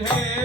ঢেলে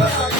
Yeah.